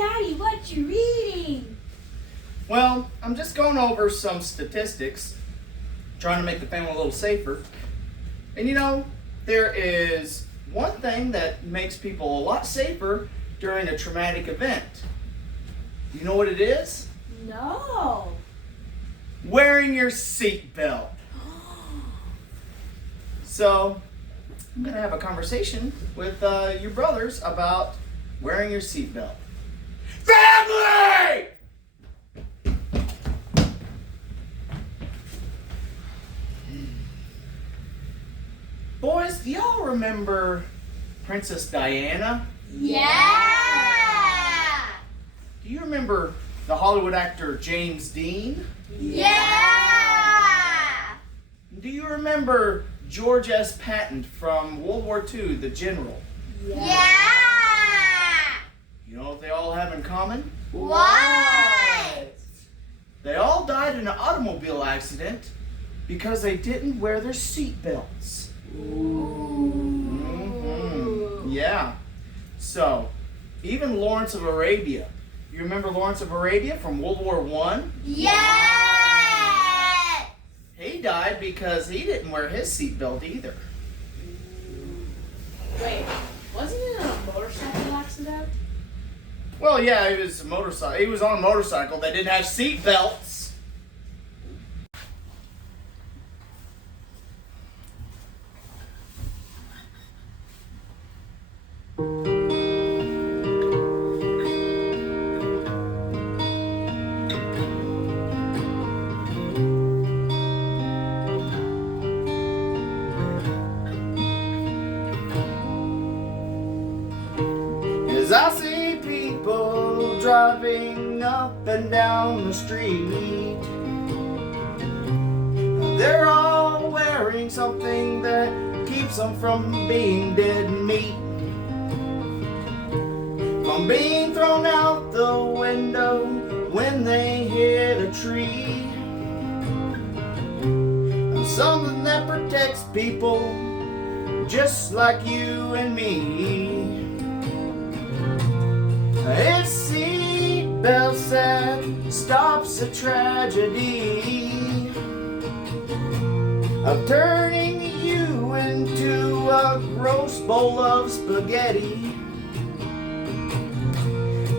Daddy, what you reading? Well, I'm just going over some statistics, trying to make the family a little safer. And you know, there is one thing that makes people a lot safer during a traumatic event. You know what it is? No. Wearing your seatbelt. So, I'm going to have a conversation with your brothers about wearing your seatbelt. Family! Boys, do y'all remember Princess Diana? Yeah. Do you remember the Hollywood actor James Dean? Yeah. Do you remember George S. Patton from World War II, the general? Yeah. You know what they all have in common? What? They all died in an automobile accident because they didn't wear their seatbelts. Yeah. So, even Lawrence of Arabia. You remember Lawrence of Arabia from World War I? Yeah. He died because he didn't wear his seatbelt either. Wait, wasn't it a motorcycle accident? Well, yeah, he was on a motorcycle. They didn't have seatbelts. As I see people driving up and down the street, they're all wearing something that keeps them from being dead meat, from being thrown out the window when they hit a tree. Something that protects people just like you and me. It's seatbelts that stops a tragedy of turning you into a gross bowl of spaghetti.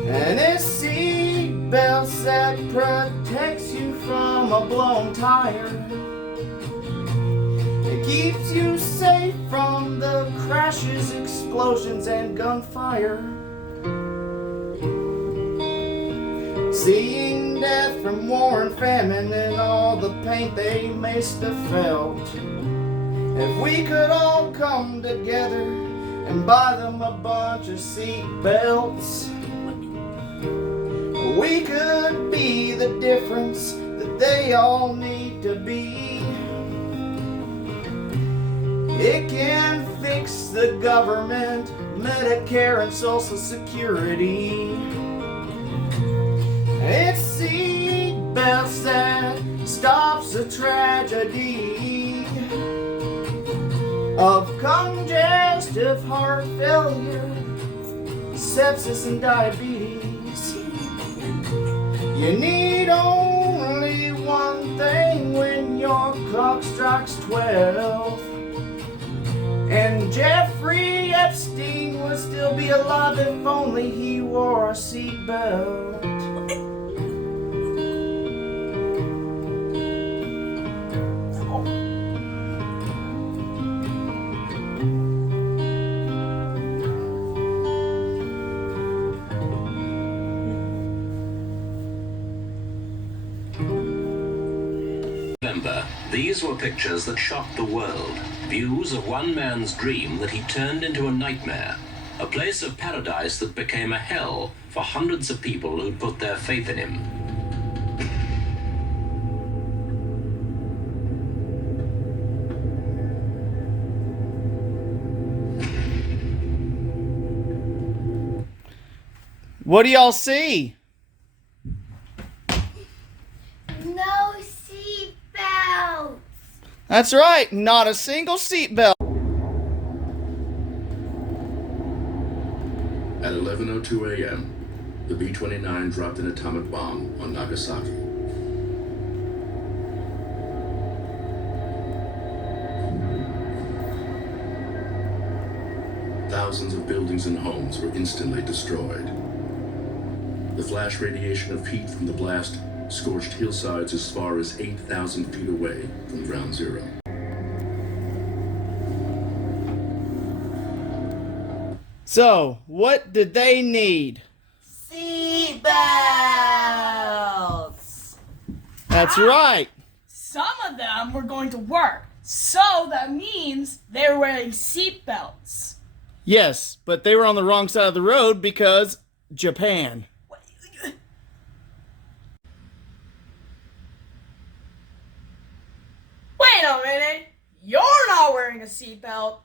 And it's seatbelts that protects you from a blown tire. It keeps you safe from the crashes, explosions, and gunfire. Seeing death from war and famine and all the pain they must have felt. If we could all come together and buy them a bunch of seatbelts, we could be the difference that they all need to be. It can fix the government, Medicare, and Social Security. It's seatbelts that stops the tragedy of congestive heart failure, sepsis, and diabetes. You need only one thing when your clock strikes 12. And Jeffrey Epstein would still be alive if only he wore a seatbelt. Remember, these were pictures that shocked the world. Views of one man's dream that he turned into a nightmare. A place of paradise that became a hell for hundreds of people who put their faith in him. What do y'all see? No seatbelts. That's right, not a single seatbelt. At 11:02 a.m., the B-29 dropped an atomic bomb on Nagasaki. Thousands of buildings and homes were instantly destroyed. The flash radiation of heat from the blast scorched hillsides as far as 8,000 feet away from ground zero. So, what did they need? Seatbelts. That's right. Some of them were going to work, so that means they were wearing seatbelts. Yes, but they were on the wrong side of the road because Japan. Wait a minute! You're not wearing a seatbelt.